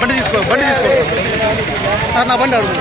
బండి తీసుకో సార్, నా బండి అడుగు.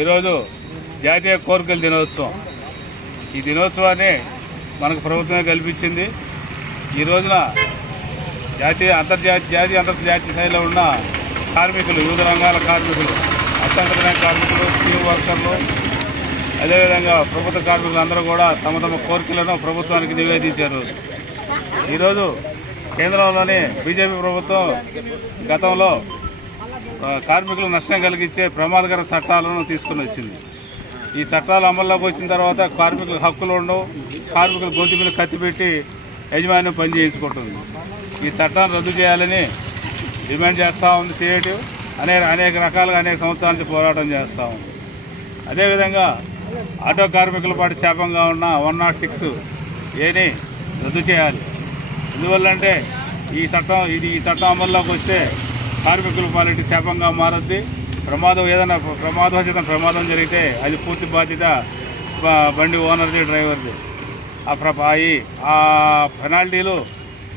ఈరోజు జాతీయ కోరికల దినోత్సవం. ఈ దినోత్సవాన్ని మనకు ప్రభుత్వమే కల్పించింది. ఈ రోజున జాతీయ అంతర్జాతీయ స్థాయిలో ఉన్న కార్మికులు, వివిధ రంగాల కార్మికులు, అసంఘటిత కార్మికులు, స్కీమ్ వర్కర్లు, అదేవిధంగా ప్రభుత్వ కార్మికులు అందరూ కూడా తమ తమ కోరికలను ప్రభుత్వానికి నివేదించారు. ఈరోజు కేంద్రంలోని బీజేపీ ప్రభుత్వం గతంలో కార్మికులకు నష్టం కలిగించే ప్రమాదకర చట్టాలను తీసుకుని వచ్చింది. ఈ చట్టాలు అమల్లోకి వచ్చిన తర్వాత కార్మికులకు హక్కులు ఉండవు. కార్మికులు గొంతు మీద కత్తిపెట్టి యజమాన్యం పనిచేయించుకుంటుంది. ఈ చట్టాన్ని రద్దు చేయాలని డిమాండ్ చేస్తూ ఉంది సిఐటియు. అనేక రకాలుగా అనేక సంవత్సరాల నుంచి పోరాటం చేస్తూ ఉంది. అదేవిధంగా ఆటో కార్మికుల పాటు శాపంగా ఉన్న 106 ఏని రద్దు చేయాలి. ఎందువల్లంటే ఈ చట్టం అమల్లోకి వస్తే కార్మికుల పాలిటీ శాపంగా మారద్ది. ఏదైనా ప్రమాదం జరిగితే అది పూర్తి బాధ్యత బండి ఓనర్ది, డ్రైవర్ది. ఆ పెనాల్టీలు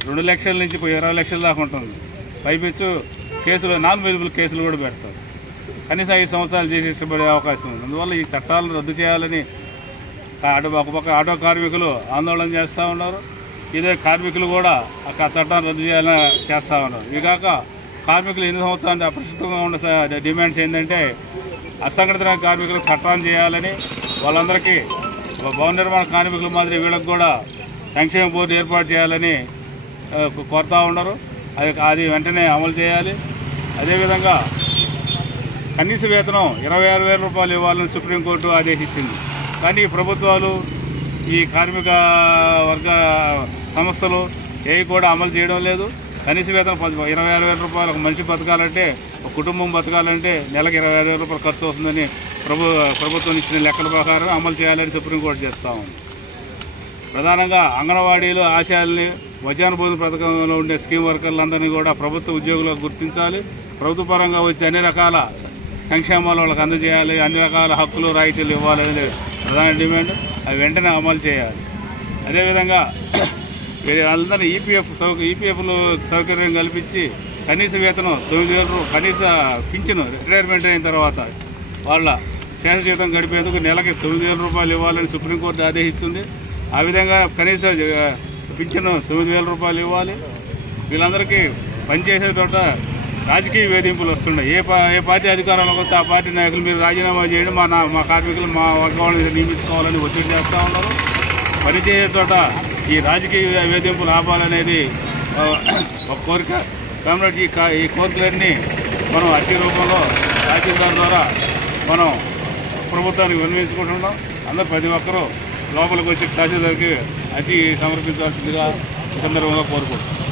2 లక్షల నుంచి 20 లక్షల దాకా ఉంటుంది. పైపెచ్చు కేసులు, నాన్ వెలిబుల్ కేసులు కూడా పెడతారు. కనీసం 5 సంవత్సరాలు చేసేసబడే అవకాశం ఉంది. అందువల్ల ఈ చట్టాలను రద్దు చేయాలని ఒక పక్క ఆటో కార్మికులు ఆందోళన చేస్తూ ఉన్నారు. ఇదే కార్మికులు కూడా ఆ చట్టాన్ని రద్దు చేయాలని చేస్తూ ఉన్నారు. ఇవి కాక కార్మికులు 8 సంవత్సరాలు అప్రస్తుతంగా ఉన్న డిమాండ్స్ ఏంటంటే అసంఘటిత కార్మికులకు చట్టాన్ని చేయాలని, వాళ్ళందరికీ భవన నిర్మాణ కార్మికుల మాదిరి వీళ్ళకి కూడా సంక్షేమ బోర్డు ఏర్పాటు చేయాలని కోరుతూ ఉన్నారు. అది వెంటనే అమలు చేయాలి. అదేవిధంగా కనీస వేతనం 26,000 రూపాయలు ఇవ్వాలని సుప్రీంకోర్టు ఆదేశించింది. కానీ ప్రభుత్వాలు, ఈ కార్మిక వర్గ సంస్థలు ఏవి కూడా అమలు చేయడం లేదు. కనీస వేతనం 26,000 రూపాయలు ఒక మనిషి బతకాలంటే, ఒక కుటుంబం బతకాలంటే నెలకు 26,000 రూపాయలు ఖర్చు అవుతుందని ప్రభుత్వం ఇచ్చిన లెక్కల ప్రకారం అమలు చేయాలని సుప్రీంకోర్టు చేస్తూ ఉంది. ప్రధానంగా అంగన్వాడీలు, ఆశాలని, మధ్యాహ్న భోజన పథకంలో ఉండే స్కీమ్ వర్కర్లందరినీ కూడా ప్రభుత్వ ఉద్యోగులకు గుర్తించాలి. ప్రభుత్వ పరంగా వచ్చే అన్ని రకాల సంక్షేమాలు వాళ్ళకి అందజేయాలి. అన్ని రకాల హక్కులు, రాయితీలు ఇవ్వాలనేది ప్రధాన డిమాండ్. అవి వెంటనే అమలు చేయాలి. అదేవిధంగా వాళ్ళందరూ ఈపీఎఫ్లు సౌకర్యం కల్పించి కనీస వేతనం 9,000 కనీస పింఛను రిటైర్మెంట్ అయిన తర్వాత వాళ్ళ శేష జీతం గడిపేందుకు నెలకి 9,000 రూపాయలు ఇవ్వాలని సుప్రీంకోర్టు ఆదేశించింది. ఆ విధంగా కనీస పింఛను 9,000 రూపాయలు ఇవ్వాలి. వీళ్ళందరికీ పనిచేసే చోట రాజకీయ వేధింపులు వస్తున్నాయి. ఏ పార్టీ అధికారంలోకి వస్తే ఆ పార్టీ నాయకులు మీరు రాజీనామా చేయండి, మా కార్మికులు మా వర్గ వాళ్ళని నియమించుకోవాలని ఒత్తిడి చేస్తూ ఉన్నారు. పనిచేసే చోట ఈ రాజకీయ వేధింపులు ఆపాలనేది ఒక కోరిక. కాబట్టి ఈ కోరికలన్నీ మనం అర్జీ రూపంలో తహసీల్దార్ ద్వారా మనం ప్రభుత్వానికి విన్నవించుకుంటున్నాం. అందరూ ప్రతి ఒక్కరూ లోపలికి వచ్చి తహసీల్దార్కి అర్జీ సమర్పించాల్సిందిగా ఈ సందర్భంగా కోరుకుంటున్నాం.